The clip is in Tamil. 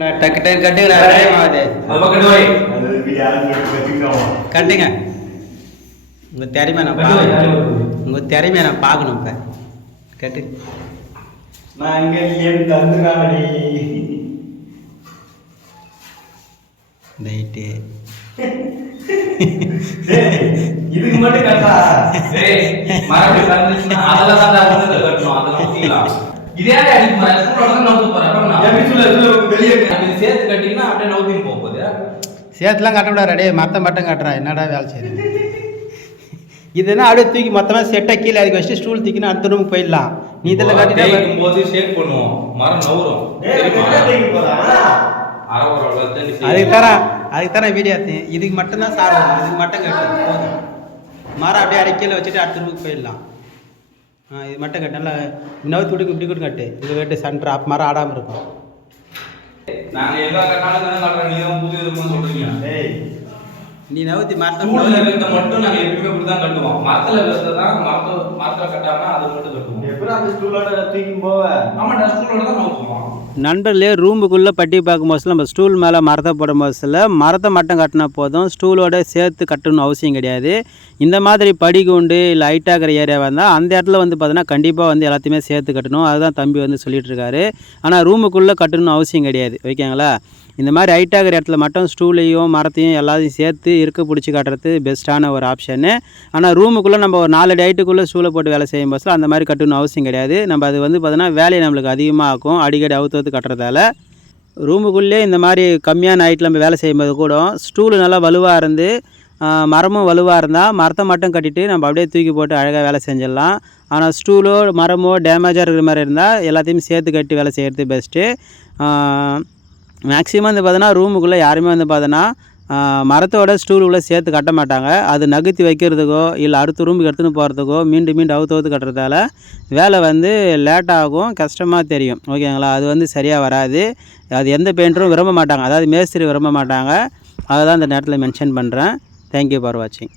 டக்கு டக்கு கட்டுங்கடா டைம் ஆகுது அது பக்கம் போய். கட்டுங்க. உங்கள் திறமையை நான் கட்டு பார்க்கணும்? உங்கள் திறமையை நான் பார்க்கணும் இப்போ. கட்டு. மாங்கல்யம் தந்துராடி ரைட்டு. இதுக்கு மட்டும் கட்டா? கறந்துச்சுன்னா அதெல்லாம் தான் கட்டணும், அதெல்லாம். இதே அடிக்க போறேன், ஸ்கூலோட தான் நவுத்த போறேன். எப்படி சொல்ல, வெளியே அப்படி சேர்த்து கட்டிங்கன்னா அப்படியே நவுத்தின்னு போக போகுது. சேர்த்துலாம் கட்ட விடாது டே மற்ற மட்டும் கட்டுறா. என்னடா வேலை செய்யுது? இதுனா அப்படியே தூக்கி மொத்தமாக செட்டை கீழே அதுக்கு வச்சுட்டு ஸ்டூல் தூக்கினா அடுத்த ரூமுக்கு போயிடலாம். நீ இதில் கட்டிட்டா போது shake பண்ணுவோம். மரம் நவுரும். அதுக்கு. தரேன் அதுக்கு தரேன் வீடியோ இதுக்கு மட்டும்தான் சார் இதுக்கு மட்டும் கட்டு. போதும். மரம் அப்படியே அடி கீழே வச்சுட்டு அடுத்த ரூமுக்கு போயிடலாம். இது மட்டும் கட்டு நல்லா நவுத்தி விட்டு இப்படி கூட கட்டு இது கட்டு சென்டர் அப் மரம் ஆடாமல் இருக்கும் நாங்க எல்லா கட்டினாலும் தானே கட்டுறோம், நீ தான் புது விதமா சொல்றீங்க. நீ நவுத்தி மரத்தை மட்டும் நாங்க எப்பயுமே இப்படிதான் கட்டுவோம். மரத்துல இருக்கிறத தான் மரத்த- மரத்துல கட்டாம அதை மட்டும் கட்டுவோம். எப்பறம் அந்த ஸ்டூலோட தூக்கி போவ? ஆமாடா, ஸ்கூலோட தான் நவுத்துவோம். நண்பர்களே ரூமுக்குள்ளே பட்டி பார்க்கும்போது நம்ம ஸ்டூல் மேலே மரத்தை போடும்போது மரத்தை மட்டும் கட்டினா போதும். ஸ்டூலோட சேர்த்து கட்டணும்னு அவசியம் கிடையாது. இந்த மாதிரி படிகுண்டு இல்லை ஹைட்டாகிற ஏரியாவாக இருந்தால் அந்த இடத்துல வந்து பார்த்தீங்கன்னா கண்டிப்பாக வந்து எல்லாத்தையுமே சேர்த்து கட்டணும். அதுதான் தம்பி வந்து சொல்லிட்டு இருக்காரு. ஆனால் ரூமுக்குள்ளே கட்டணும்னு அவசியம் கிடையாது. ஓகேங்களா? இந்த மாதிரி ஹைட்டாகிற இடத்துல மட்டும் ஸ்டூலையும் மரத்தையும் எல்லாத்தையும் சேர்த்து இருக்க பிடிச்சி கட்டுறது பெஸ்ட்டான ஒரு ஆப்ஷனு ஆனால் ரூமுக்குள்ளே நம்ம ஒரு நாலு டைட்டுக்குள்ளே ஹைட்டுக்குள்ளே ஸ்டூலை போட்டு வேலை செய்யும் போது அந்த மாதிரி கட்டணும் அவசியம் கிடையாது. நம்ம அது வந்து பார்த்தோன்னா வேலையை நம்மளுக்கு அதிகமாக ஆக்கும் அடிக்கடி அவுத்து அவுத்து கட்டுறதால. ரூமுக்குள்ளே இந்த மாதிரி கம்மியான ஹைட்டில் நம்ம வேலை செய்யும்போது கூட ஸ்டூலு நல்லா வலுவாக இருந்து மரமும் வலுவாக இருந்தால் மரத்தை மட்டும் கட்டிட்டு நம்ம அப்படியே தூக்கி போட்டு அழகாக வேலை செஞ்சிடலாம். ஆனால் ஸ்டூலோ மரமோ டேமேஜாக இருக்கிற மாதிரி இருந்தால் எல்லாத்தையும் சேர்த்து கட்டி வேலை செய்கிறது பெஸ்ட்டு மேக்ஸிமம் வந்து பார்த்தோன்னா ரூமுக்குள்ளே யாருமே வந்து பார்த்தோன்னா மரத்தோட ஸ்டூலுக்குள்ளே சேர்த்து கட்ட மாட்டாங்க. அது நகர்த்தி வைக்கிறதுக்கோ இல்லை அடுத்த ரூமுக்கு எடுத்துன்னு போகிறதுக்கோ மீண்டும் மீண்டும் அவுத்து அவுத்து கட்டுறதால வேலை வந்து லேட்டாகும் கஷ்டமாக தெரியும். ஓகேங்களா? அது வந்து சரியாக வராது. அது எந்த பெயிண்டரும் விரும்ப மாட்டாங்க. அதாவது மேஸ்திரி விரும்ப மாட்டாங்க. அதை தான் இந்த நேரத்தில் மென்ஷன் பண்ணுறேன் தேங்க்யூ ஃபார் வாட்சிங்